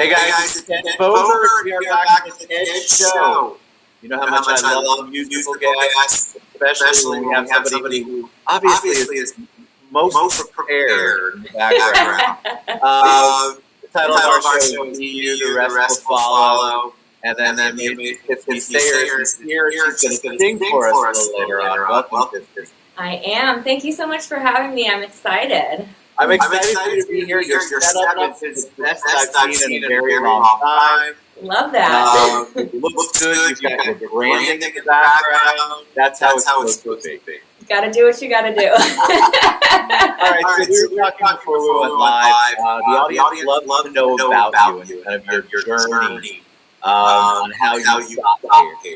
Hey guys, it's Ken Bover. We are back at the Ed Show. You know how much I love musical guests, especially when we have somebody who obviously is most prepared in the background. The title of our show is Me, You, the Rest Will Follow. And then Tiffany Sayers is here. She's going to sing for us a little later on. Welcome, Tiffany. I am. Thank you so much for having me. I'm excited. I'm excited for you to be here. Your setup is the best I've seen in a very long time. Love that. It looks good. You've got your branding in the background. That's how it's supposed to be. You got to do what you got to do. All right, so we were talking before we went live. The audience loves to know about you and kind of your journey on how you got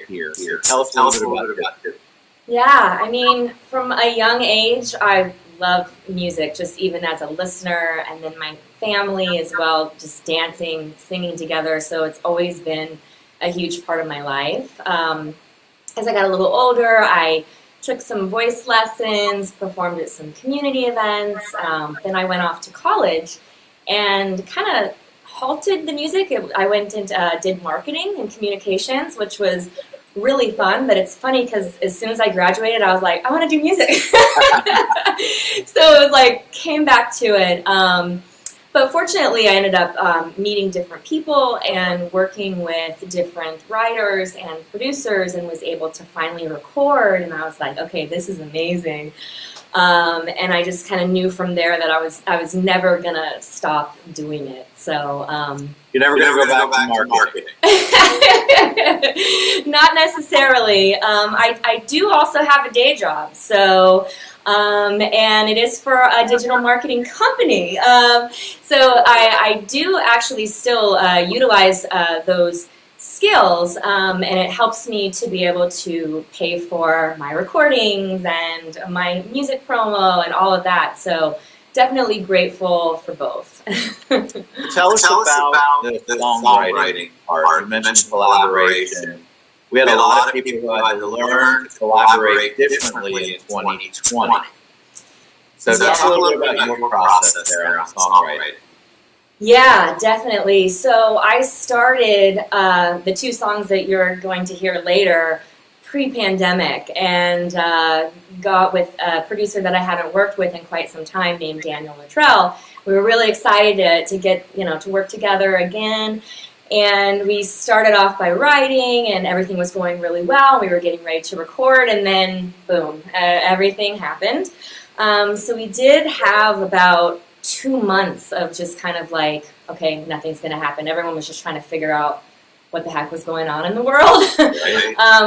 here. Tell us a little bit about it. Yeah, I mean, from a young age, I love music, just even as a listener, and then my family as well, just dancing, singing together. So it's always been a huge part of my life. As I got a little older, I took some voice lessons, performed at some community events. Then I went off to college and kind of halted the music. I went and did marketing and communications, which was really fun, but it's funny because as soon as I graduated, I was like, I want to do music. So it was like, came back to it. But fortunately, I ended up meeting different people and working with different writers and producers and was able to finally record. And I was like, okay, this is amazing. And I just kind of knew from there that I was never going to stop doing it. So you're never going to go back to marketing. Not necessarily. I do also have a day job, so and it is for a digital marketing company. So I do actually still utilize those skills, and it helps me to be able to pay for my recordings and my music promo and all of that. So definitely grateful for both. Tell us about the songwriting part. You mentioned collaboration. We had a lot of people who had to learn to collaborate differently in 2020. So talk a little bit about your process there on songwriting. Yeah, definitely. So I started the two songs that you're going to hear later pre-pandemic, and got with a producer that I hadn't worked with in quite some time named Daniel Luttrell. We were really excited to get, to work together again. And we started off by writing, and everything was going really well. We were getting ready to record, and then boom, everything happened. So we did have about 2 months of just kind of like, okay, nothing's going to happen. Everyone was just trying to figure out what the heck was going on in the world.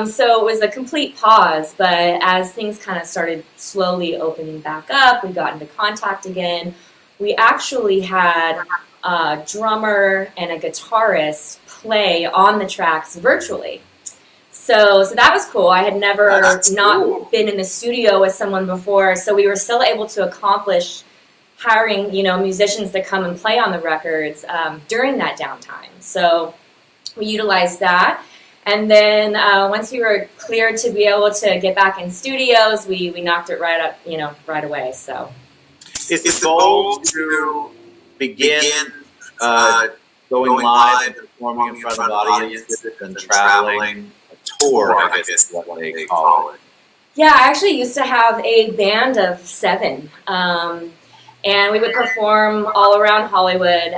So it was a complete pause, but as things kind of started slowly opening back up, we got into contact again. We actually had a drummer and a guitarist play on the tracks virtually. So that was cool. I had never been in the studio with someone before, so we were still able to accomplish hiring, musicians to come and play on the records during that downtime. So we utilized that. And then once we were cleared to be able to get back in studios, we knocked it right up, right away. So is the goal to begin going live and performing in front of audiences and traveling a tour, I guess is what they call it? Yeah, I actually used to have a band of 7. And we would perform all around Hollywood.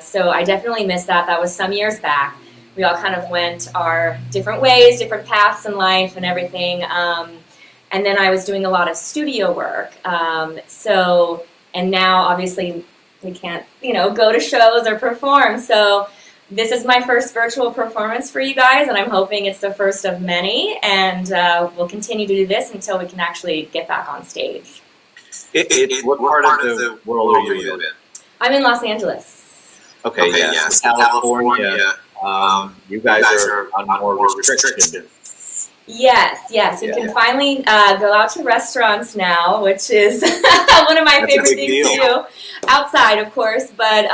So I definitely miss that. That was some years back. We all kind of went our different ways, different paths in life and everything. And then I was doing a lot of studio work. And now obviously we can't, go to shows or perform. So this is my first virtual performance for you guys, and I'm hoping it's the first of many. And we'll continue to do this until we can actually get back on stage. What part of the world are you in? I'm in Los Angeles. Okay, yes. California. You guys are on more restrictions. Yes. You can finally go out to restaurants now, which is one of my favorite things to do. Outside, of course, but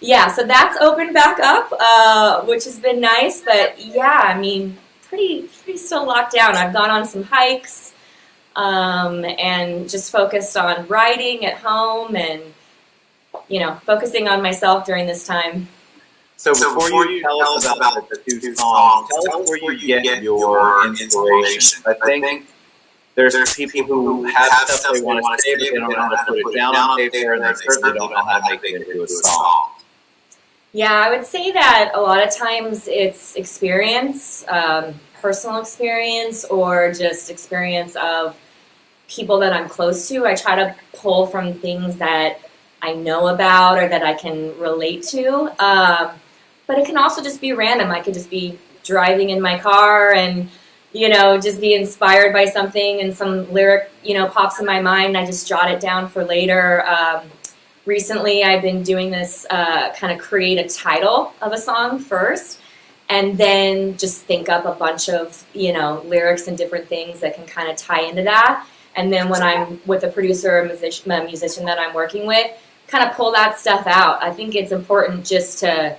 yeah, so that's opened back up, which has been nice. But yeah, I mean, pretty still locked down. I've gone on some hikes and just focused on writing at home and focusing on myself during this time. So before you tell us about the two songs, tell us where you get your inspiration. I think there's people who have stuff they want to say, but they don't know how to put it down on paper, and they certainly don't know how to make it into a song. Yeah, I would say that a lot of times it's experience, personal experience, or just experience of people that I'm close to. I try to pull from things that I know about or that I can relate to. But it can also just be random. I could just be driving in my car and, you know, just be inspired by something and some lyric, you know, pops in my mind and I just jot it down for later. Recently, I've been doing this kind of create a title of a song first and then just think up a bunch of, you know, lyrics and different things that can kind of tie into that. And then when I'm with a producer or a musician that I'm working with, kind of pull that stuff out. I think it's important just to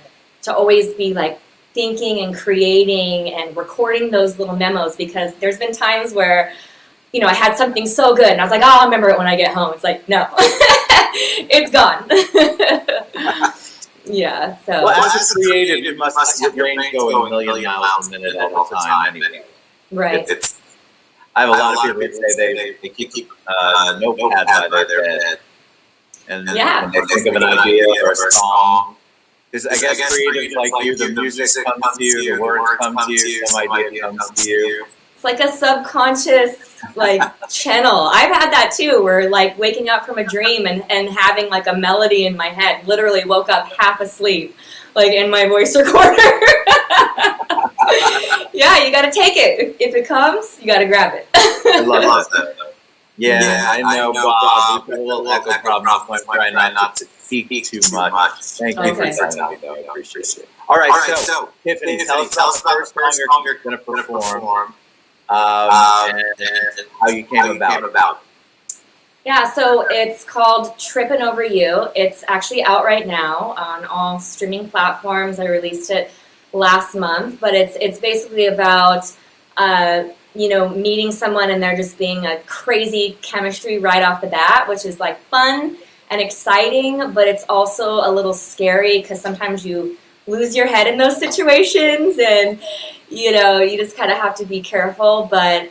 always be like thinking and creating and recording those little memos, because there's been times where, you know, I had something so good and I was like, oh, I'll remember it when I get home. It's like, no, it's gone. Yeah. So. Well, as a creative, you must have your brain going a million miles a minute all the time anyway. Right. I have a lot of people that say they keep a notepad by their bed. And when they think of an idea or a song, because I guess creatives like you, the music comes to you, the words come to you, some idea comes to you. It's like a subconscious like channel. I've had that too, where like waking up from a dream and having like a melody in my head. Literally woke up half asleep, like in my voice recorder. Yeah, you got to take it. If it comes, you got to grab it. I love that. Yeah, I know, Bob. We've got a little echo problem. I'm trying not to speak too much. Thank you for saying that, though. I appreciate it. All right, so Tiffany, tell us about the first song you're going to perform and how you came about. Yeah, so it's called Trippin' Over You. It's actually out right now on all streaming platforms. I released it last month, but it's basically about you know, meeting someone and there just being a crazy chemistry right off the bat, which is like fun and exciting, but it's also a little scary because sometimes you lose your head in those situations and, you know, you just kind of have to be careful, but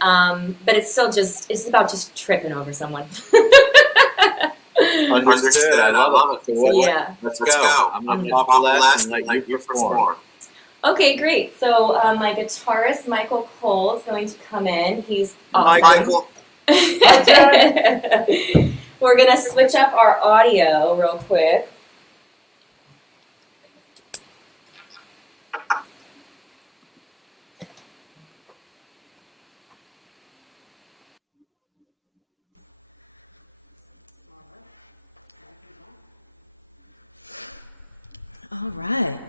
it's still it's about just tripping over someone. Understood. I love it. So let's go. I'm going to talk less and let you perform. Okay, great. So my guitarist, Michael Cole, is going to come in. He's awesome. We're going to switch up our audio real quick. All right.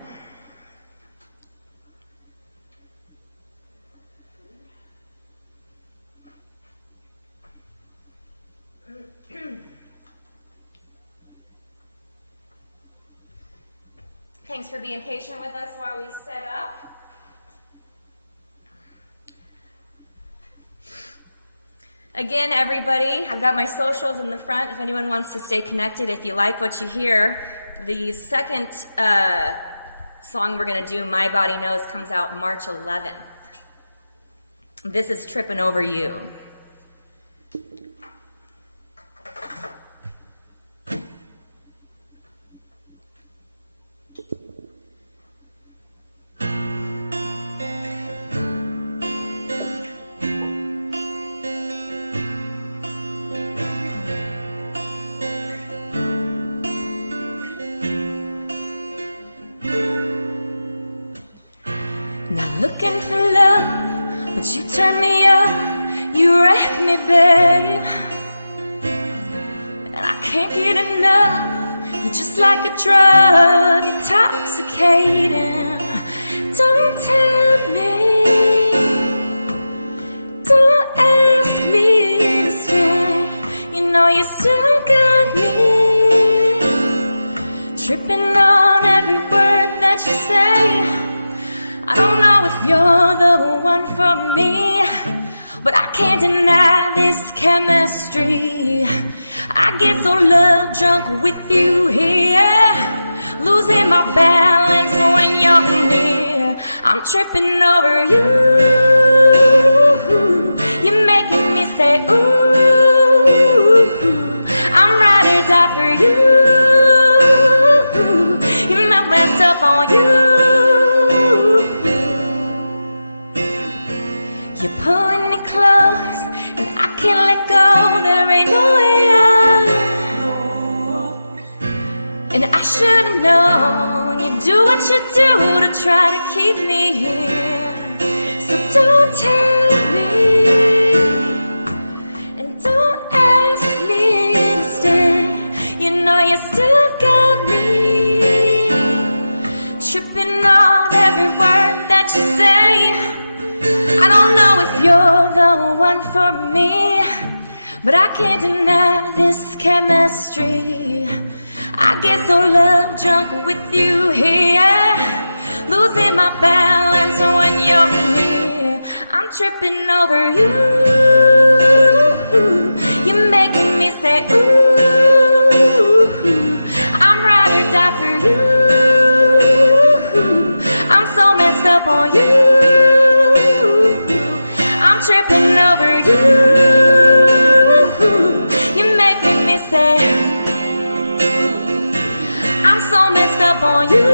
Thanks for being patient with us while we set up. Again, everybody, I've got my socials in the front if anyone wants to stay connected. If you like what you hear, the second song we're going to do, My Body Knows, comes out March 11th. This is Trippin' Over You. Looking for love, but you turn me up, you wreck me, babe. And I can't get enough, you're just like a drug, intoxicating. Don't tell me, don't ask me to stay. You know you still got me, tripping on every word that you say. I don't know if you're the one for me, but I can't deny this chemistry. I get so love drunk with you here, losing my balance when I'm tripping over you. You're making me say ooh, I'm ride or die for you. You melt myself on you. You're pulling me close and I can't let go. There ain't no way out. And I should've known you'd do what you do to try to keep me here. So don't tell me, and don't ask me to stay. You know you still got me tripping on every word that you say. I don't know if you're the one for me, but I can't deny this chemistry. I get so love drunk with you here, losing my balance when you're near. I'm tripping over you. You're making me say ooh, I'm ride or die for you. I'm so messed up on you. I'm tripping over you. You're making me say I'm so messed up on you.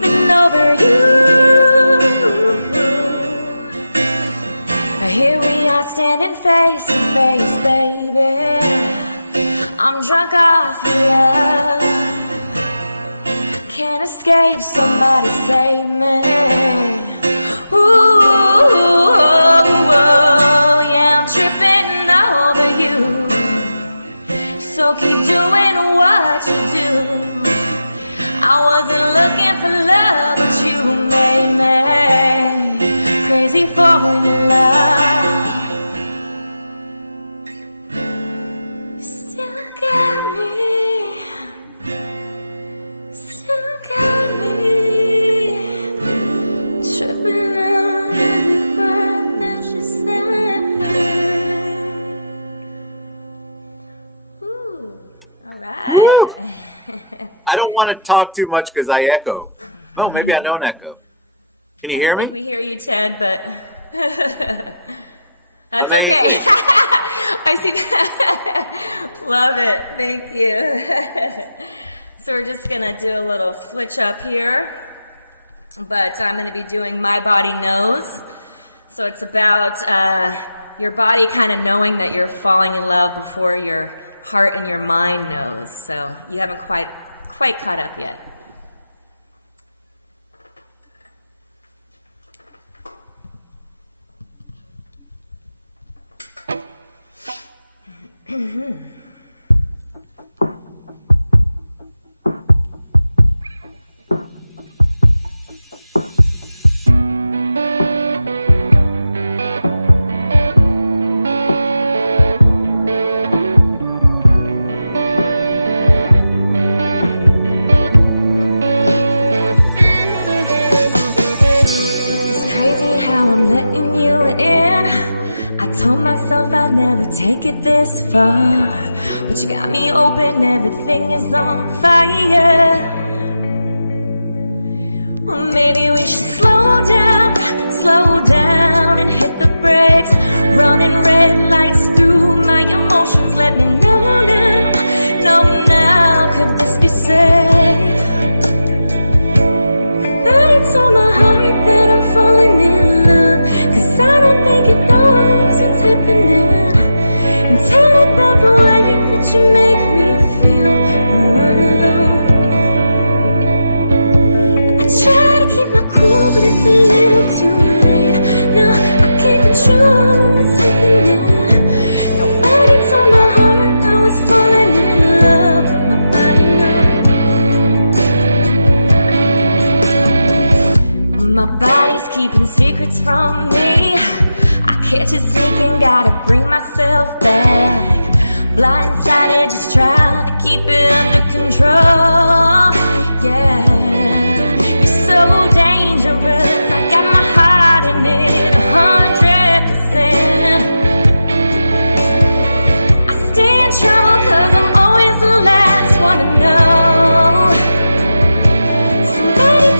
Been over you. Here we are standing face to face, baby. I'm drunk off your love. Can't escape, somebody save me. Ooh, yeah, I'm tripping over you. So keep doing what you do. I wasn't looking for love, but you made me crazy for your love. You still got me, still got me tripping on every word that you say. Ooh, all right. I don't want to talk too much because I echo. Oh, maybe I don't echo. Can you hear me? We hear you, Ted, but that's Amazing. okay. I see that. Love it. Thank you. So we're just going to do a little switch up here, but I'm going to be doing My Body Knows. So it's about your body kind of knowing that you're falling in love before your heart and your mind knows. So you haven't quite caught up yet. I'd never take it this far, but you got me open, everything is on fire. Well, maybe we should slow down and hit the brakes. Running red lights through my emotions, let me know now, could this be safe? But it's on my heart that I'm falling in love, 'cause I don't think it knows what's happening. And tell about the way that you make me feel when we're alone. I try to keep my cool, but it's a little too late. Now I can't control what's happening. Nobody told my heart I was falling in love, but my body knows. My body's keeping secrets from me. Catch it sneaking, gotta bring myself back. Blindsided, just trying to keep it under control. Yeah, you're so dangerous. I got my heart in it 100%. I stay in trouble 'cause I'm always the last one to know. Somebody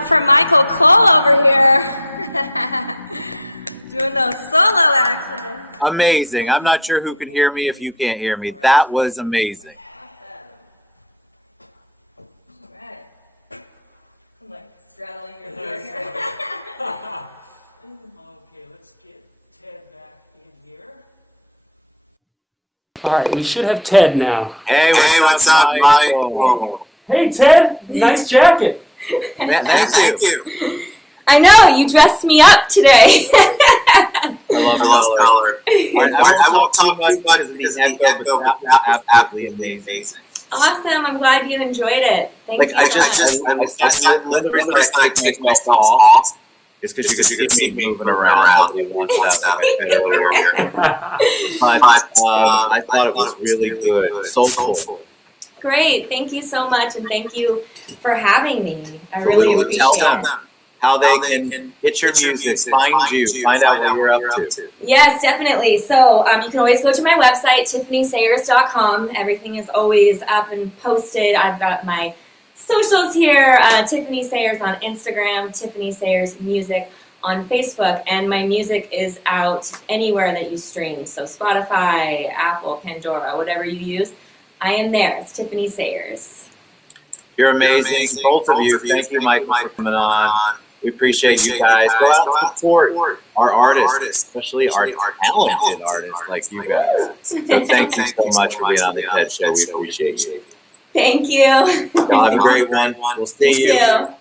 up for Michael Cole over here. Doing those solo action. Amazing. I'm not sure who can hear me if you can't hear me. That was amazing. All right. I'm like straddling your ear here. Okay, let's get Ted back in here. All right, we should have Ted now. Hey, what's up, Michael? Hey, Ted. Nice jacket. Thank you. I know, you dressed me up today. I love color. I won't talk too much because the echo, but that was absolutely amazing. Awesome. I'm glad you enjoyed it. Thank you. The reason I take myself off is because you can see me moving around. But I thought it was really good. Soulful. Great. Thank you so much, and thank you for having me. I really appreciate Tell it. them how they can get your music, find you, find out what you're up to. Yes, definitely. So you can always go to my website, TiffanySayers.com. Everything is always up and posted. I've got my socials here, Tiffany Sayers on Instagram, Tiffany Sayers Music on Facebook, and my music is out anywhere that you stream. So Spotify, Apple, Pandora, whatever you use, I am there. It's Tiffany Sayers. You're amazing. Both of you. Thank you, Michael, for coming on. We appreciate you guys. Go out and support our artists, especially our talented artists like you guys. So thank you so much for being on the TED Show. We appreciate you. Thank you. Y'all have a great one. We'll see you.